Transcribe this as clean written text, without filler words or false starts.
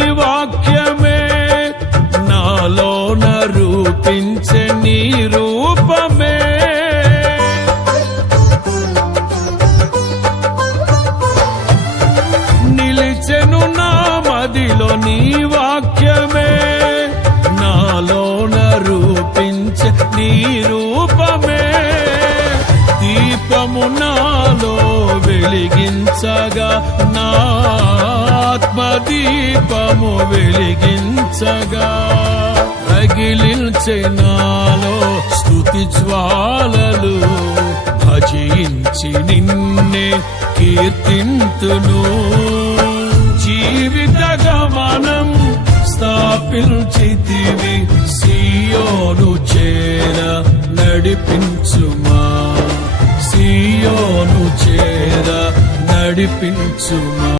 వాక్యమే నాలోన రూపించే నీ రూపమే. నిలిచెను నా మదిలో నీ వాక్యమే నాలోన రూపించే నీ రూపమే. దీపము నాలో వెలిగించగా నా ఆత్మదీపము వెలిగించగా రగిలించే నాలో స్తుతి జ్వాలలు. భజించి నిన్నే కీర్తింతును. జీవిత గమనం స్థాపించితివి సియోను చేర నడిపించుమా. సియోను చేర నడిపించుమా.